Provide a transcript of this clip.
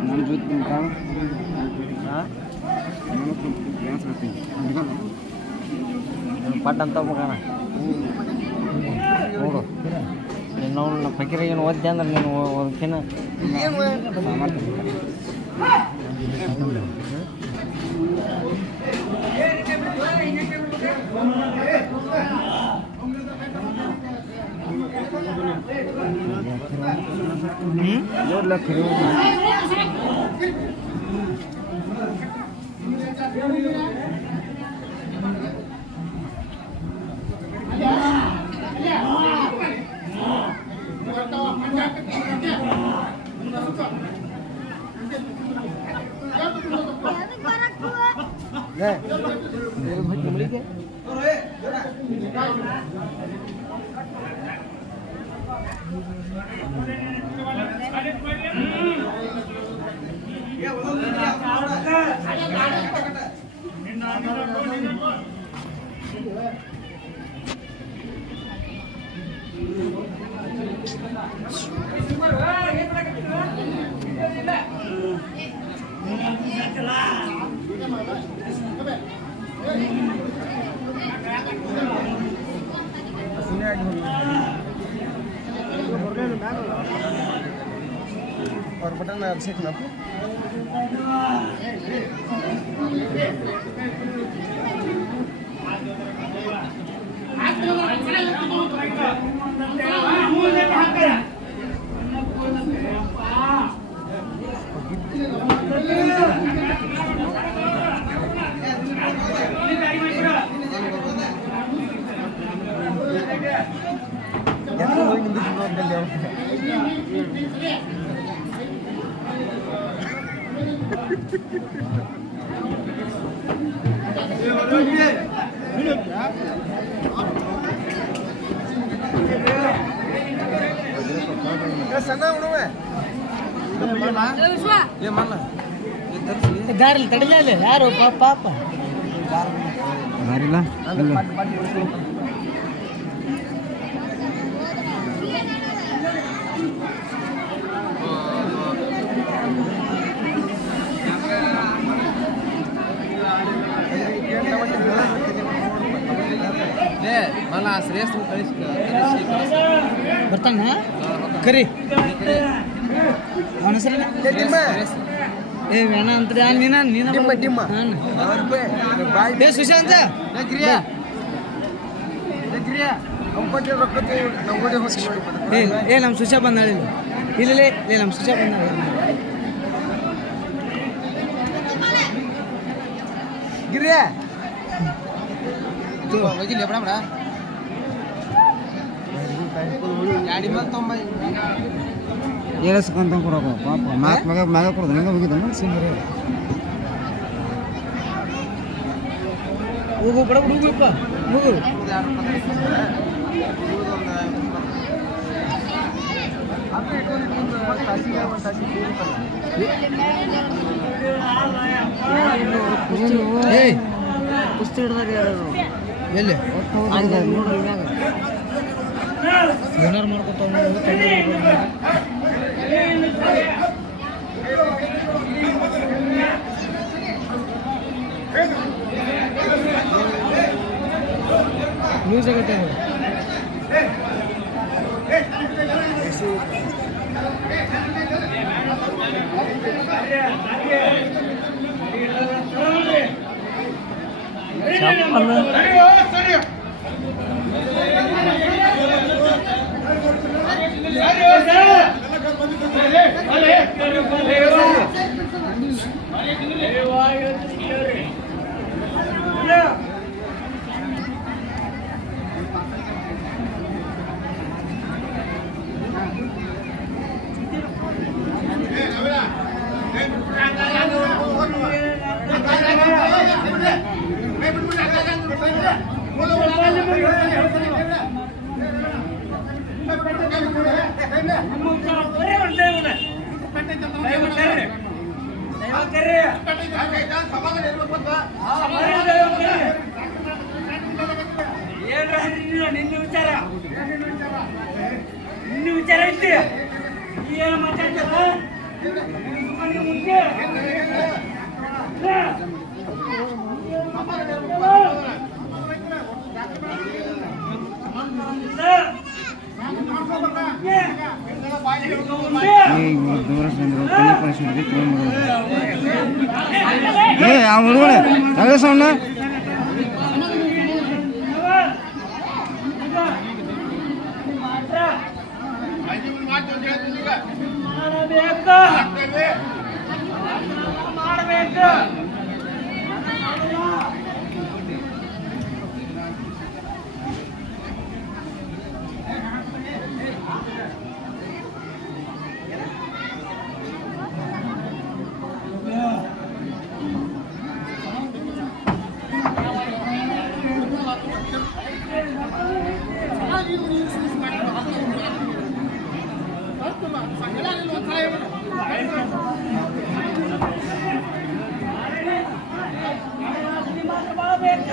ನನ್ನ ಜೊತೆ ಪಟ್ ಅಂತ ಮಗನ ನೋಡು ನಾವು ಫಕೀರ ಏನು ಓದ್ದೆ ಅಂದ್ರೆ ನೀನು ಓದ್ಕಿನ और बटन अभिषेक ना ದಾರಿ ತಡಿಲಿಲ್ಲ ಯಾರು ಪಾಪ ದಾರಿಲ್ಲ मला ಶ್ರೇಯಸ್ ಬರ್ತಾನ ಕರಿ ಅವನ ಹೆಸರು ಏ ಬೇಡ ಅಂತ ನೀನ ಸುಶಾಂತ ಏ ನಮ್ಮ ಸುಶಾ ಬಂದಾಳ ಇಲ್ಲ ನಮ್ಮ ಸುಶಾ ಬಂದಾಳ ಗಿರಿಯ ಹೋಗಿಲ್ಲ ಬೇಡ ಏಳಸ್ಕೊಂತ ಕೊಡಕ ಪಾಪ ಮಗ ಕೊಡೋದು ಹೆಂಗೆ ಹೋಗಿದ್ದಾನೆ ಸಿಂಗ್ರಿ ಹೋಗು ಬಡ ಹುಡುಗಪ್ಪ ಹೋಗು ಕುಸ್ತಿ ಹಿಡ್ದಾಗ ಯಾರು ಎಲ್ಲಿ ಏನಾರು ಮಾಡ್ಕೊತ ನ್ಯೂಸ್ ಆಗತ್ತೆ ನಿನ್ನ ವಿಚಾರ ಇತ್ತು ಏನು ಮಾತಾಡ್ತಾರ ಮುಂದೆ ಸಣ್ಣ ಮಾಡಬೇಕು